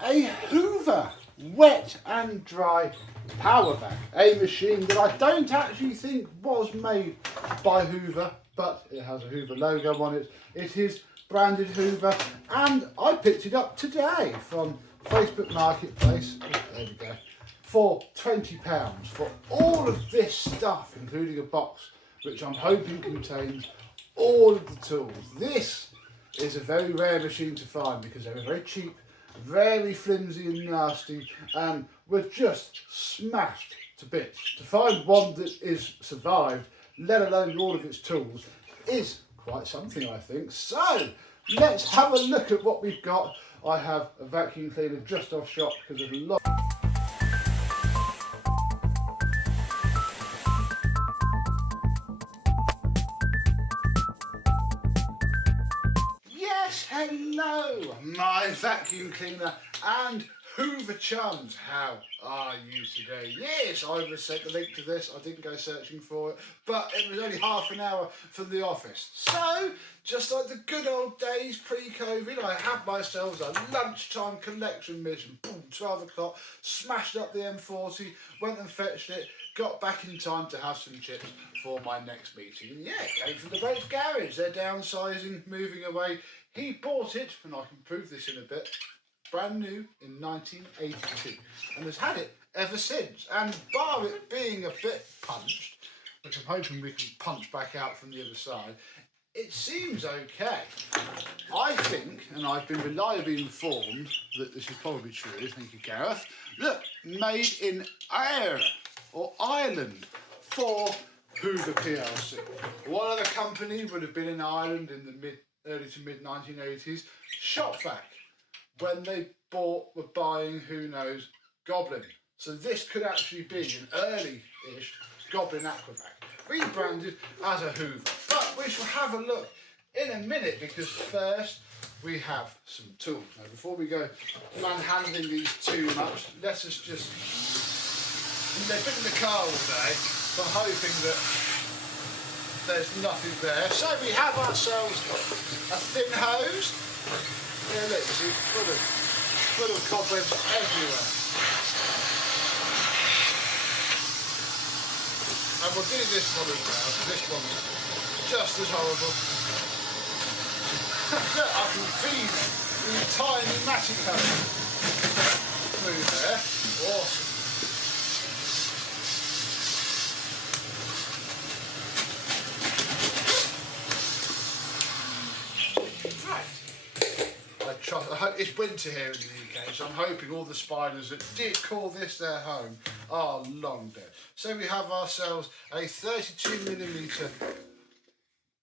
a Hoover Wet&Dry Powervac, a machine that I don't actually think was made by Hoover, but it has a Hoover logo on it. It is branded Hoover, and I picked it up today from Facebook Marketplace, there we go, for £20 for all of this stuff, including a box which I'm hoping contains all of the tools. This is a very rare machine to find because they're very cheap, very flimsy and nasty, and were just smashed to bits. To find one that is survived, let alone all of its tools, is quite something, I think. So let's have a look at what we've got. I have a vacuum cleaner just off shop because there's a lot. Yes, hello, my vacuum cleaner and Hoover chums. How are you today? Yes, I was sent the link to this. I didn't go searching for it, but it was only half an hour from the office. So, just like the good old days pre-COVID, I had myself a lunchtime collection mission. Boom, 12 o'clock, smashed up the M40, went and fetched it, got back in time to have some chips for my next meeting. And yeah, it came from the Brake's garage. They're downsizing, moving away. He bought it, and I can prove this in a bit, brand new in 1982, and has had it ever since. And bar it being a bit punched, which I'm hoping we can punch back out from the other side, it seems okay. I think, and I've been reliably informed that this is probably true, thank you Gareth, look, made in Ireland for Hoover PLC. What other company would have been in Ireland in the early to mid 1980s? Shopvac. When they were buying, who knows, Goblin. So this could actually be an early-ish Goblin Aquavac, rebranded as a Hoover. But we shall have a look in a minute, because first we have some tools. Now before we go manhandling these too much, let us just... They've been in the car all day, but hoping that there's nothing there. So we have ourselves a thin hose. Yeah, look, you see, full of cobwebs everywhere. And we'll do this one as well, because this one's just as horrible. Look, I can feed the tiny matting hose through there. Awesome. It's winter here in the UK, so I'm hoping all the spiders that did call this their home are long dead. So we have ourselves a 32mm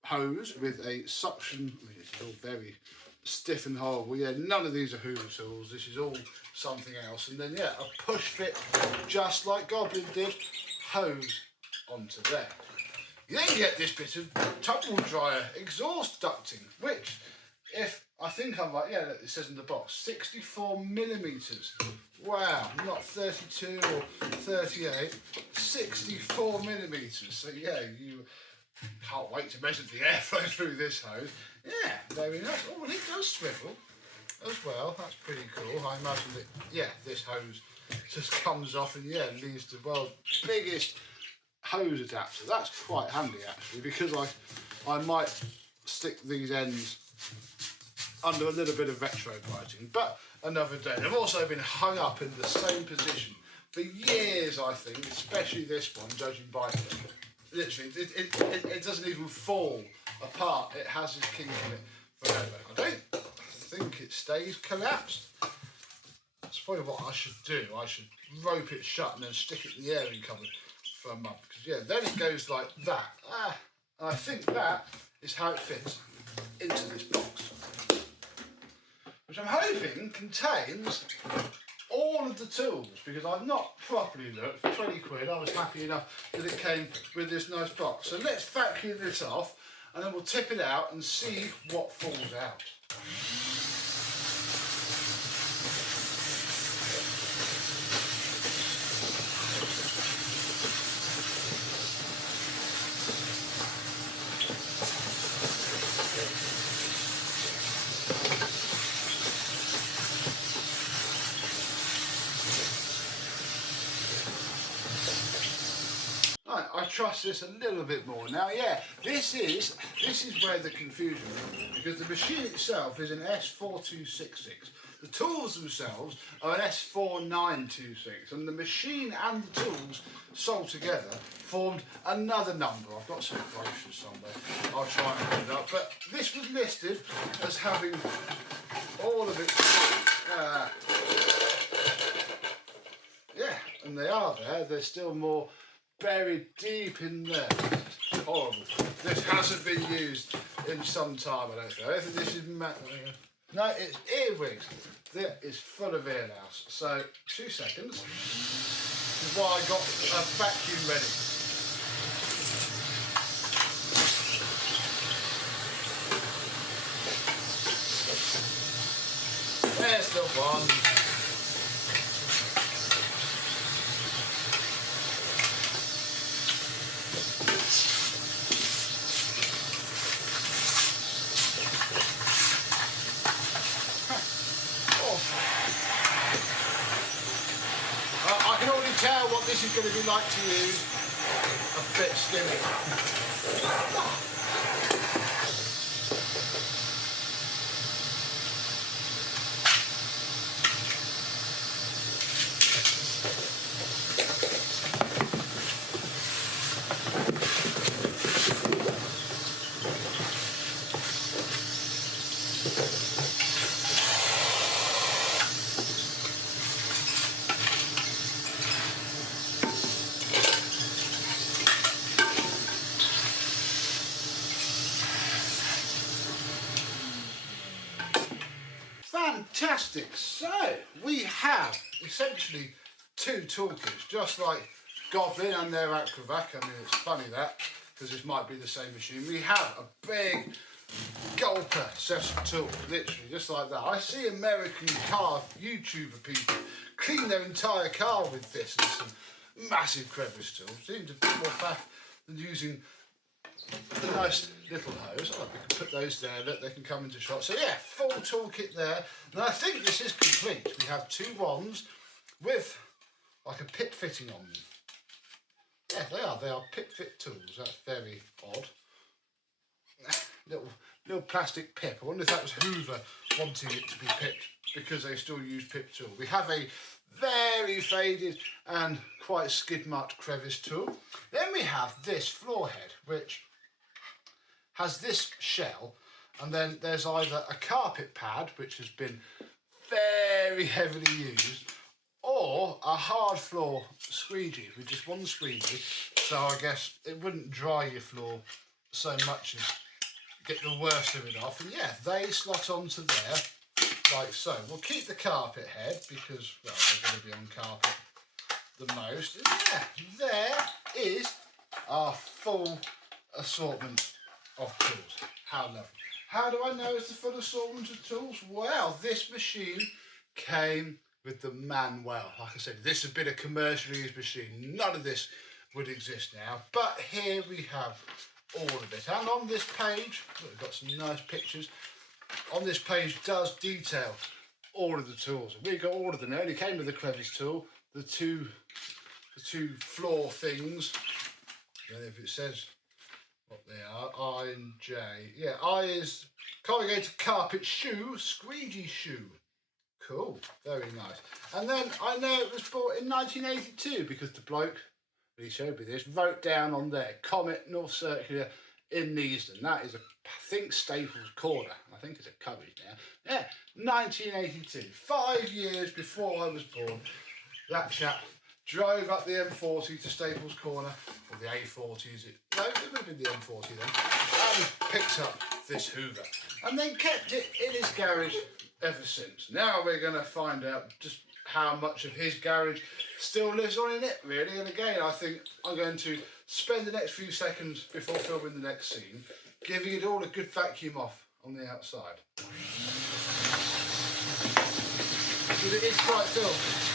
hose with a suction. I mean, it's all very stiff and horrible. Yeah, none of these are Hoover tools. This is all something else. And then yeah, a push fit, just like Goblin did, hose onto there. You then get this bit of tumble dryer exhaust ducting, which, if I think I'm right, yeah, it says in the box, 64mm. Wow, not 32 or 38, 64mm. So yeah, you can't wait to measure the airflow through this hose. Yeah, very nice. Oh, and it does swivel as well. That's pretty cool. I imagine that, yeah, this hose just comes off and yeah, leads to the world's biggest hose adapter. That's quite handy actually, because I might stick these ends under a little bit of retro writing, but another day. They've also been hung up in the same position for years, I think, especially this one, judging by literally, it doesn't even fall apart. It has this kink in it forever. I don't think it stays collapsed. That's probably what I should do. I should rope it shut and then stick it in the airing cupboard for a month, because yeah, then it goes like that. And I think that is how it fits into this box, which I'm hoping contains all of the tools, because I've not properly looked. For 20 quid, I was happy enough that it came with this nice box. So let's vacuum this off, and then we'll tip it out and see what falls out. trust this a little bit more. Now, yeah, this is where the confusion is, because the machine itself is an S4266. The tools themselves are an S4926, and the machine and the tools sold together formed another number. I've got some brochures somewhere. I'll try and put it up. But this was listed as having all of its yeah, and they are there. There's still more buried deep in there. It's horrible. This hasn't been used in some time, I don't think. I don't think this is no, it's earwigs. That is full of ear louse. So 2 seconds. This is why I got a vacuum ready. There's the one. I can already tell what this is going to be like to use. A bit skinny. Fantastic. So we have essentially 2 toolkits, just like Goblin and their Acrovac. I mean, it's funny that, because this might be the same machine. We have a big gulper set of tools, literally just like that. I see American car YouTuber people clean their entire car with this and some massive crevice tools. Seems a bit more faff than using the nice little hose. Oh, we can put those there, look, they can come into shot. So yeah, full toolkit there. And I think this is complete. We have 2 wands with like a pit fitting on them. Yeah, they are pit fit tools. That's very odd. Little plastic pip. I wonder if that was Hoover wanting it to be pipped, because they still use pip tool. We have a very faded and quite skid marked crevice tool. Then we have this floor head, which has this shell, and then there's either a carpet pad, which has been very heavily used, or a hard floor squeegee with just one squeegee, so I guess it wouldn't dry your floor so much as get the worst of it off. And yeah, they slot onto there like so. We'll keep the carpet head because, well, they're going to be on carpet the most. And yeah, there is our full assortment of tools. How lovely. How do I know it's the full assortment of tools? Well, this machine came with the manual. Like I said, this has been a commercially used machine. None of this would exist now. But here we have all of it. And on this page, look, we've got some nice pictures. On this page does detail all of the tools. We got all of them. They only came with the crevice tool, the two floor things. I don't know if it says what they are. I and J. Yeah, I is corrugated carpet shoe, squeegee shoe. Cool, very nice. And then I know it was bought in 1982 because the bloke, he showed me this, wrote down on there, Comet North Circular in Neasden. That is, I think, Staples Corner. I think it's a Covey now. Yeah, 1982. 5 years before I was born, that chap drove up the M40 to Staples Corner, or the A40 is it? No, it would have been the M40 then, and picked up this Hoover. And then kept it in his garage ever since. Now we're going to find out just how much of his garage still lives on in it, really. And again, I think I'm going to spend the next few seconds before filming the next scene giving it all a good vacuum off on the outside. Because it is quite filthy.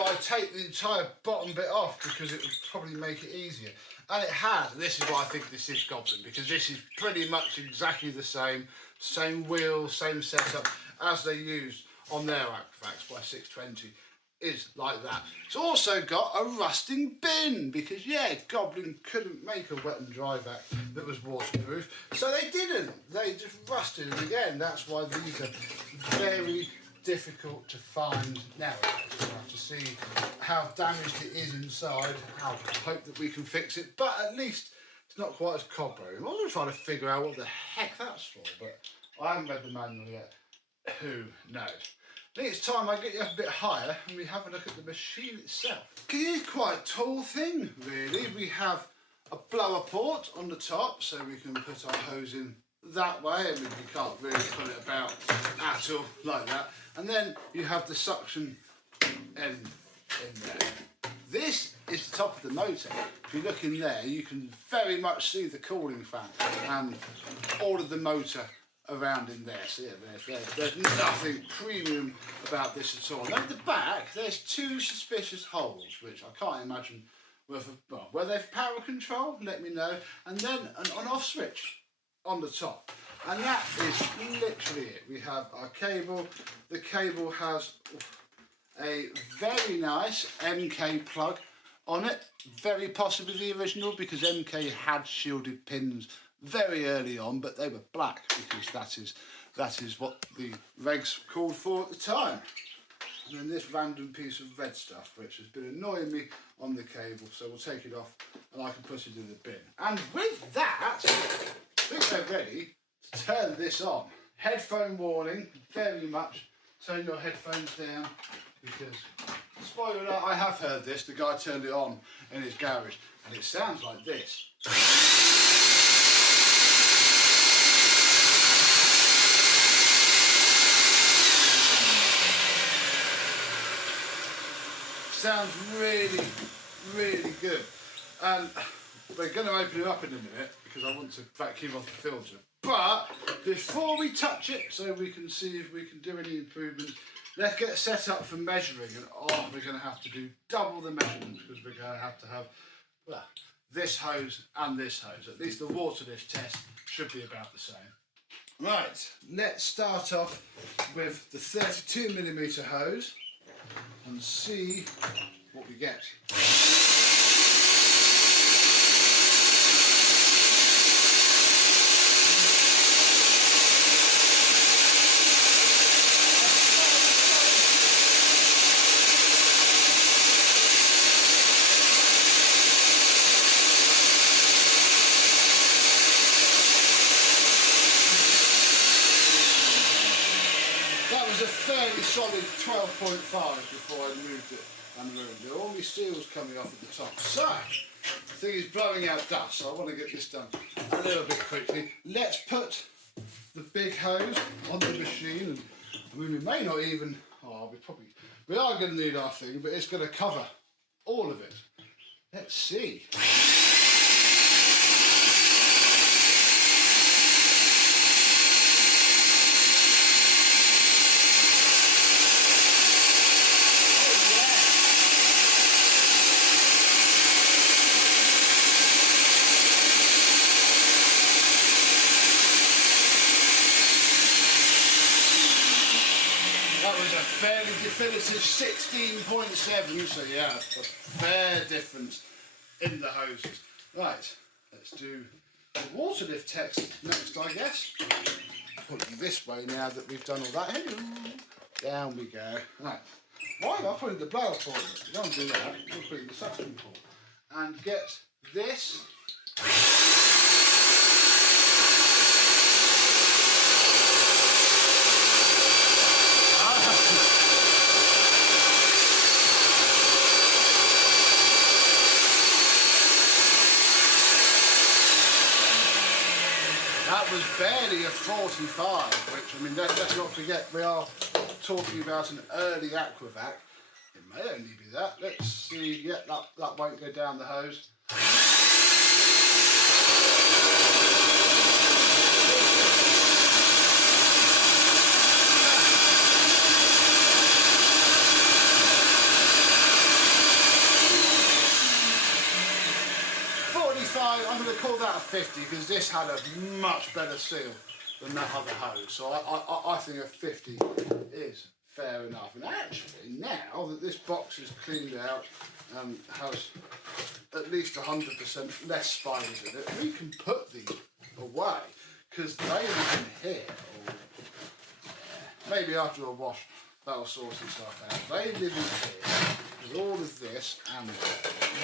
thought I'd take the entire bottom bit off because it would probably make it easier. And it has. And this is why I think this is Goblin, because this is pretty much exactly the same wheel, same setup as they used on their Aquavacs by 620. Is like that. It's also got a rusting bin because yeah, Goblin couldn't make a wet and dry vac that was waterproof, so they didn't. They just rusted, and again, that's why these are very difficult to find nowadays. We'll have to see how damaged it is inside. I'll hope that we can fix it, but at least it's not quite as cobwebby. I'm also trying to figure out what the heck that's for, but I haven't read the manual yet. Who knows? I think it's time I get you up a bit higher and we have a look at the machine itself. It is quite a tall thing, really. We have a blower port on the top, so we can put our hose in that way. I mean, you can't really put it about at all like that. And then you have the suction end in there. This is the top of the motor. If you look in there, you can very much see the cooling fan and all of the motor around in there. So yeah, there's nothing premium about this at all. And at the back, there's two suspicious holes, which I can't imagine were they for power control? Let me know. And then an on-off switch on the top. And that is literally it. We have our cable. The cable has a very nice MK plug on it. Very possibly the original, because MK had shielded pins very early on, but they were black because that is what the regs called for at the time. And then this random piece of red stuff, which has been annoying me on the cable, so we'll take it off and I can put it in the bin. And with that, I think they're ready to turn this on. Headphone warning, very much. Turn your headphones down, because, spoiler alert, I have heard this. The guy turned it on in his garage and it sounds like this. Sounds really, really good. And we're going to open it up in a minute because I want to vacuum off the filter. But before we touch it, so we can see if we can do any improvements, let's get set up for measuring. And we're going to have to do double the measurements because we're going to have, well, this hose and this hose. At least the Waterlift test should be about the same. Right, let's start off with the 32mm hose and see what we get. Fairly solid 12.5 before I moved it and ruined it. All my seals coming off at the top. So, the thing is blowing out dust, so I want to get this done a little bit quickly. Let's put the big hose on the machine, and I mean, we may not even, we are going to need our thing, but it's going to cover all of it. Let's see. Fairly definitive 16.7, so yeah, a fair difference in the hoses. Right, let's do the Waterlift text next, I guess. Put it this way now that we've done all that. Down we go. Right, why am I putting the blower port in? You don't do that, we'll put in the suction port. And get this. That was barely a 45, which, I mean, let's not forget, we are talking about an early Aquavac. It may only be that. Let's see. Yeah, that won't go down the hose. 50 because this had a much better seal than that other hose. So I think a 50 is fair enough. And actually, now that this box is cleaned out and has at least 100% less spiders in it, we can put these away because they live in here. Maybe after a wash that'll sort itself out. They live in here with all of this and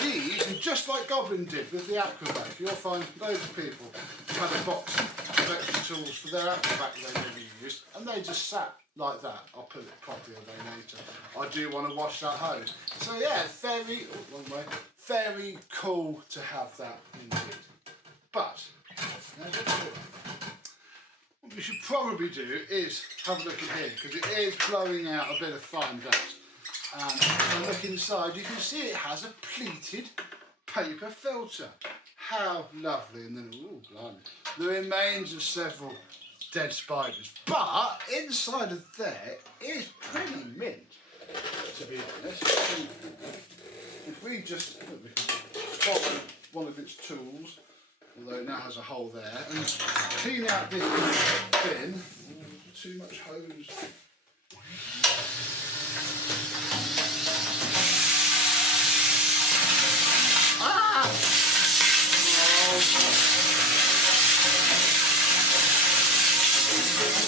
these, and just like Goblin did with the Aquavac, you'll find loads of people who had a box of extra tools for their Aquavac they never used, and they just sat like that. I'll put it properly away later. I do want to wash that hose. So yeah, very cool to have that indeed. But what we should probably do is have a look in here because it is blowing out a bit of fine dust. And if I look inside, you can see it has a pleated paper filter. How lovely! And then, ooh, blimey, the remains of several dead spiders. But inside of there is pretty mint, to be honest. If we just pop one of its tools, although it now has a hole there, and clean out this bin. Too much hose. Ah! Oh.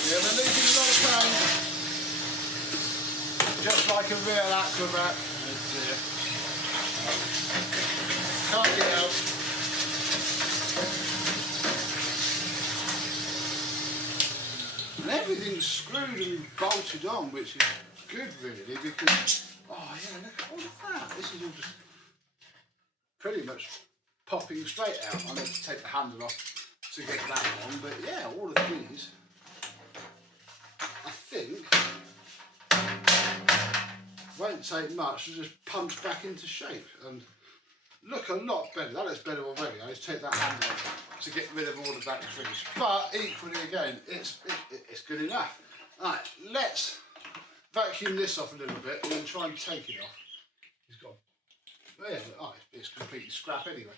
Yeah, they're losing a lot of paint. Just like a real Aquavac. Oh dear. Can't get out. And everything's screwed and bolted on, which is good really because, oh yeah, look at all of that. This is all just pretty much popping straight out. I need to take the handle off to get that on, but yeah, all of these, I think, won't take much to just punch back into shape and look a lot better. That looks better already. I just take that handle off to get rid of all of that grease. But equally again, it's good enough. Alright, let's vacuum this off a little bit and then try and take it off. It's gone. Yeah, oh, it's completely scrap anyway.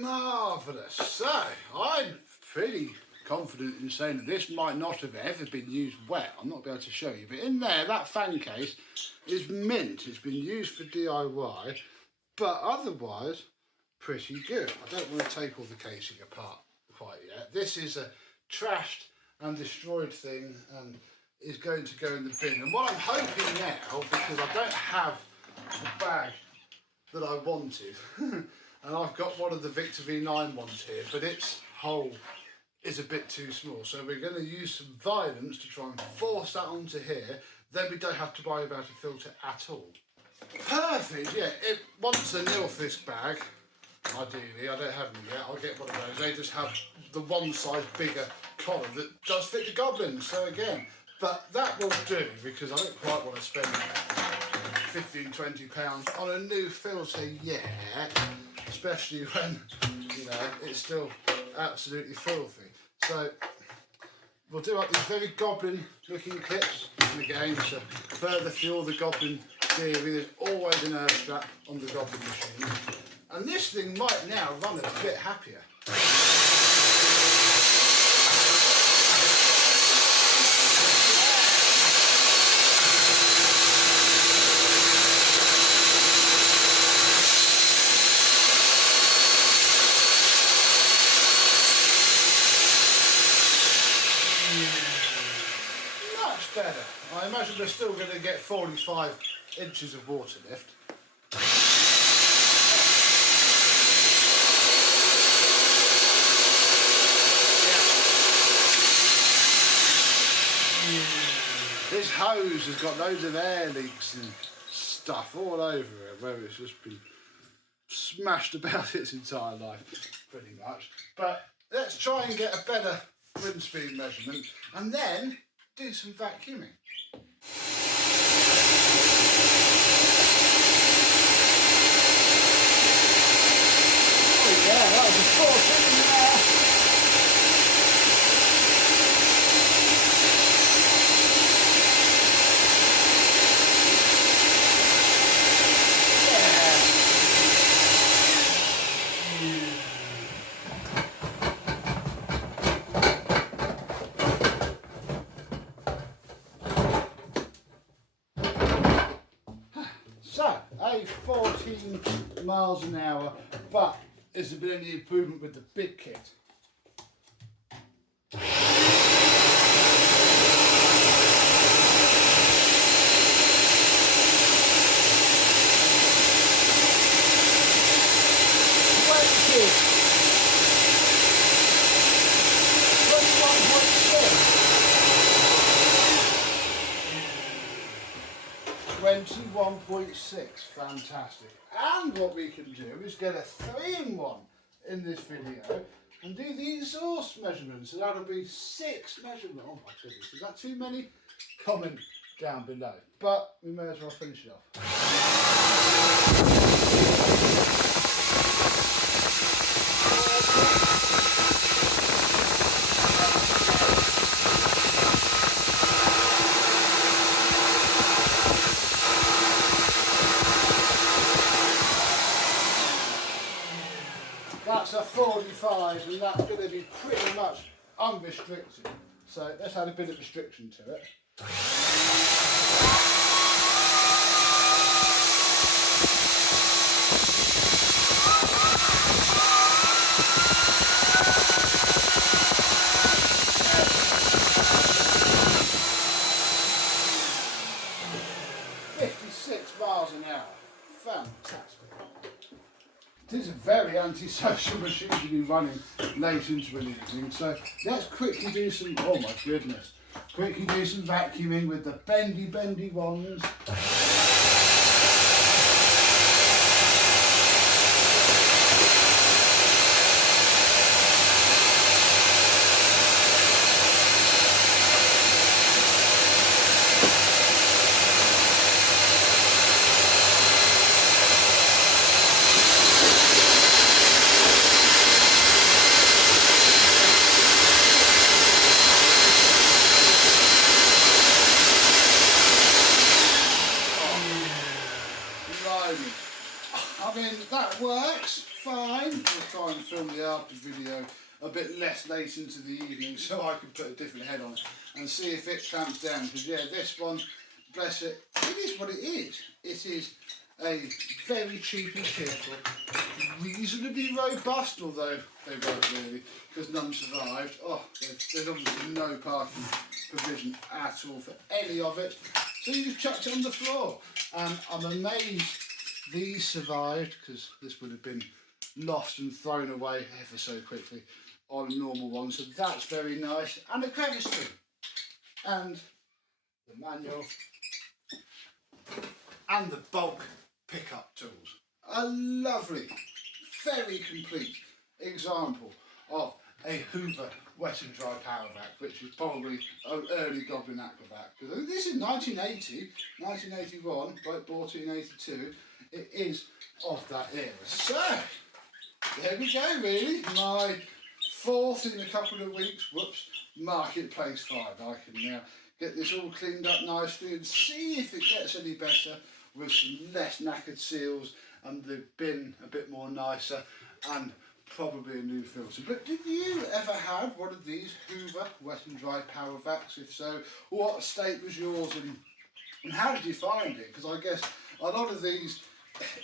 Marvellous. So, I'm pretty confident in saying that this might not have ever been used wet. I'm not going to show you, but in there, that fan case is mint. It's been used for DIY, but otherwise, pretty good. I don't want to take all the casing apart quite yet. This is a trashed and destroyed thing and is going to go in the bin. And what I'm hoping now, because I don't have the bag that I wanted, and I've got one of the Victor V9 ones here, but its hole is a bit too small. So we're going to use some violence to try and force that onto here. Then we don't have to worry about a filter at all. Perfect, yeah. It wants a Nilfisk bag, ideally. I don't have them yet. I'll get one of those. They just have the one size bigger collar that does fit the Goblin. So again, but that will do because I don't quite want to spend 15–20 pounds on a new filter yet. Especially when, you know, it's still absolutely filthy. So we'll do like these very Goblin looking clips, and again to further fuel the Goblin theory, there's always an air strap on the Goblin machine, and this thing might now run a bit happier. Better. I imagine we're still going to get 45 inches of water lift. This hose has got loads of air leaks and stuff all over it, where it's just been smashed about its entire life, pretty much. But let's try and get a better wind speed measurement and then do some vacuuming. Oh yeah, that was a 14 there. So, a 14 miles an hour, but has there been any improvement with the big kit? .6, fantastic. And what we can do is get a 3-in-1 in this video and do the exhaust measurements. So that'll be 6 measurements. Oh my goodness, is that too many? Comment down below. But we may as well finish it off. That's a 45 and that's going to be pretty much unrestricted. So let's add a bit of restriction to it. Miles an hour. Fantastic. It is a very antisocial machine to be running late into an evening, so let's quickly do some, oh my goodness, quickly do some vacuuming with the bendy ones. 'Cause that works fine. We'll try and film the after video a bit less late into the evening so I can put a different head on it and see if it clamps down. Because yeah, this one, bless it, it is what it is. It is a very cheap and cheerful, reasonably robust, although they weren't really, because none survived. Oh, there's obviously no parking provision at all for any of it, so you just chucked it on the floor. I'm amazed these survived, because this would have been lost and thrown away ever so quickly on normal ones, so that's very nice. And a crevice trim, and the manual, and the bulk pickup tools. A lovely, very complete example of a Hoover Wet&Dry Powervac, which is probably an early Goblin Aquavac. Because this is 1980, 1981, but bought it in 82. It is of that era. So, there we go really. My fourth in a couple of weeks, whoops, Marketplace 5. I can now get this all cleaned up nicely and see if it gets any better with some less knackered seals and the bin a bit more nicer and probably a new filter. But did you ever have one of these Hoover Wet&Dry Powervacs? If so, what state was yours and how did you find it? Because I guess a lot of these,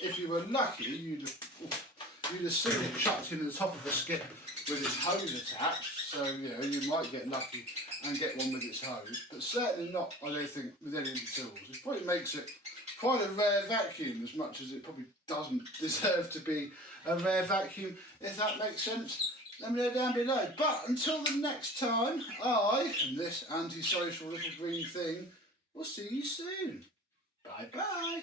if you were lucky, you'd have seen it chucked in the top of a skip with its hose attached, so you know you might get lucky and get one with its hose, but certainly not, I don't think, with any of the tools. It probably makes it quite a rare vacuum, as much as it probably doesn't deserve to be a rare vacuum, if that makes sense. let me know down below. But until the next time, I, and this antisocial little green thing, will see you soon. Bye bye.